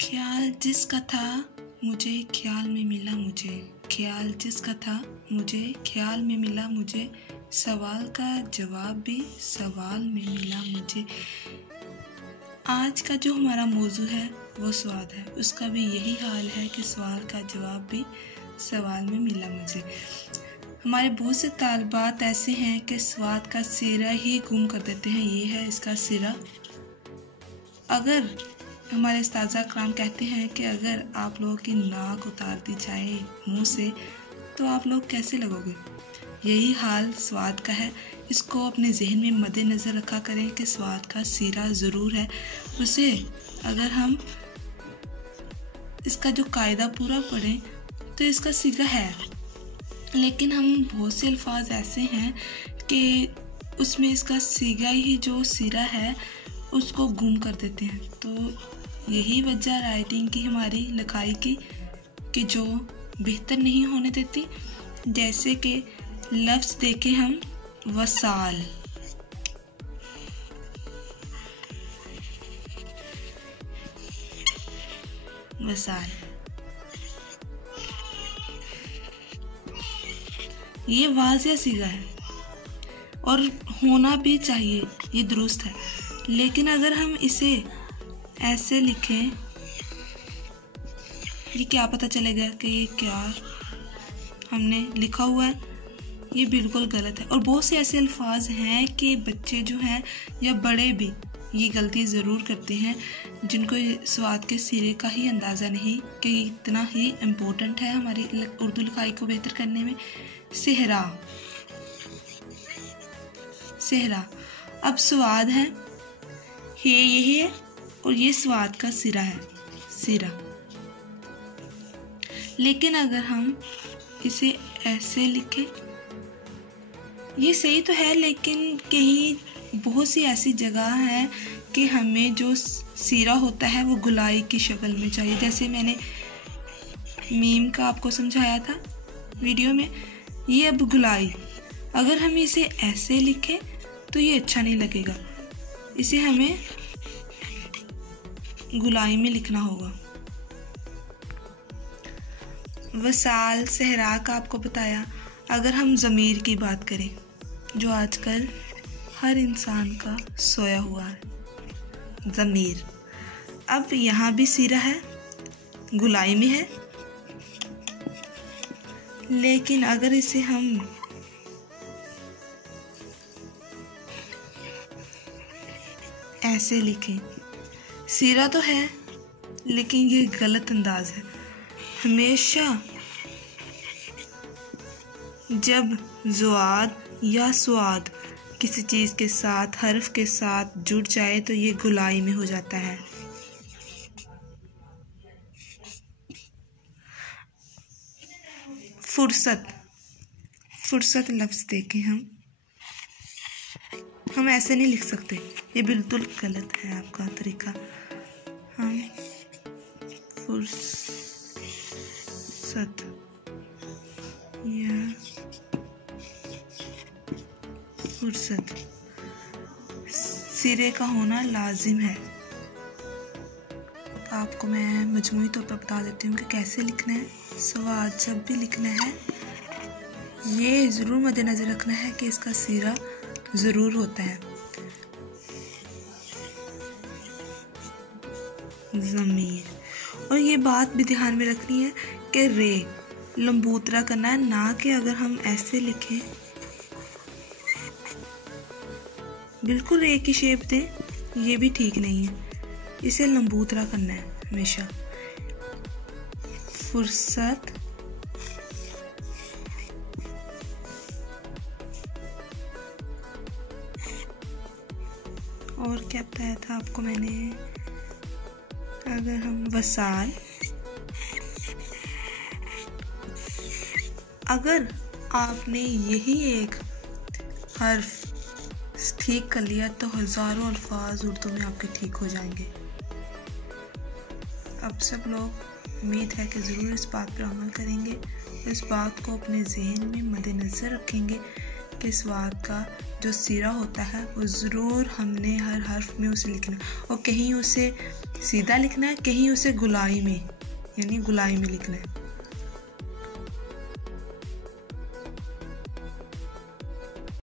ख्याल जिसका था मुझे ख्याल में मिला मुझे, ख्याल जिसका था मुझे ख्याल में मिला मुझे, सवाल का जवाब भी सवाल में मिला मुझे। आज का जो हमारा मौजू है वो स्वाद है, उसका भी यही हाल है कि सवाल का जवाब भी सवाल में मिला मुझे। हमारे बहुत से तालबात ऐसे हैं कि स्वाद का सिरा ही गुम कर देते हैं, ये है इसका सिरा। अगर हमारे उस्ताज़ा कराम कहते हैं कि अगर आप लोगों की नाक उतार दी जाए मुंह से तो आप लोग कैसे लगोगे, यही हाल स्वाद का है। इसको अपने जहन में मद्देनज़र रखा करें कि स्वाद का सिरा ज़रूर है, उसे अगर हम इसका जो कायदा पूरा पढ़ें तो इसका सिरा है। लेकिन हम बहुत से अल्फाज ऐसे हैं कि उसमें इसका सिगा ही जो सिरा है उसको गुम कर देते हैं। तो यही वजह राइटिंग की हमारी लिखाई की कि जो बेहतर नहीं होने देती। जैसे कि लफ्ज़ देखें हम वसाल, वसाल, ये वाज़िया सिगा है और होना भी चाहिए, ये दुरुस्त है। लेकिन अगर हम इसे ऐसे लिखें, ये क्या पता चलेगा कि ये क्या हमने लिखा हुआ है, ये बिल्कुल गलत है। और बहुत से ऐसे अल्फाज हैं कि बच्चे जो हैं या बड़े भी ये गलती ज़रूर करते हैं, जिनको स्वाद के सिरे का ही अंदाज़ा नहीं कि इतना ही इम्पोर्टेंट है हमारी उर्दू लिखाई को बेहतर करने में। सेहरा, सेहरा, अब स्वाद है, यही है और ये स्वाद का सिरा है, सिरा। लेकिन अगर हम इसे ऐसे लिखें, ये सही तो है, लेकिन कहीं बहुत सी ऐसी जगह है कि हमें जो सिरा होता है वो गुलाई की शक्ल में चाहिए। जैसे मैंने मीम का आपको समझाया था वीडियो में, ये अब गुलाई, अगर हम इसे ऐसे लिखें तो ये अच्छा नहीं लगेगा, इसे हमें गुलाई में लिखना होगा। वसाल, सहरा का आपको बताया। अगर हम ज़मीर की बात करें, जो आजकल हर इंसान का सोया हुआ है, ज़मीर, अब यहाँ भी सिरा है, गुलाई में है। लेकिन अगर इसे हम ऐसे लिखें, सिरा तो है लेकिन ये गलत अंदाज है। हमेशा जब ज़ुआद या स्वाद किसी चीज़ के साथ, हर्फ के साथ जुड़ जाए तो ये गुलाई में हो जाता है। फुर्सत, फुर्सत लफ्ज़ देखें हम ऐसे नहीं लिख सकते, ये बिल्कुल गलत है आपका तरीका। हम फुर्सत या फुर्सत, सिरे का होना लाजिम है। आपको मैं मजमूई तौर पर बता देती हूँ कि कैसे लिखना है। स्वाद जब भी लिखना है ये ज़रूर मद्देनज़र रखना है कि इसका सिरा ज़रूर होता है। ज़मीर, और ये बात भी ध्यान में रखनी है कि रे लंबूतरा करना है, ना कि अगर हम ऐसे लिखें बिल्कुल रे की शेप दें, ये भी ठीक नहीं है, इसे लंबूतरा करना है हमेशा। फुर्सत, और क्या बताया था आपको मैंने, अगर हम वसाल, अगर आपने यही एक हर्फ ठीक कर लिया तो हज़ारों अल्फाज उर्दू में आपके ठीक हो जाएंगे। अब सब लोग उम्मीद है कि ज़रूर इस बात पर अमल करेंगे, इस बात को अपने जहन में मद्देनज़र रखेंगे कि स्वाद का जो सिरा होता है वो ज़रूर हमने हर हर्फ में उसे लिखना, और कहीं उसे सीधा लिखना है, कहीं उसे गुलाई में यानी गुलाई में लिखना है।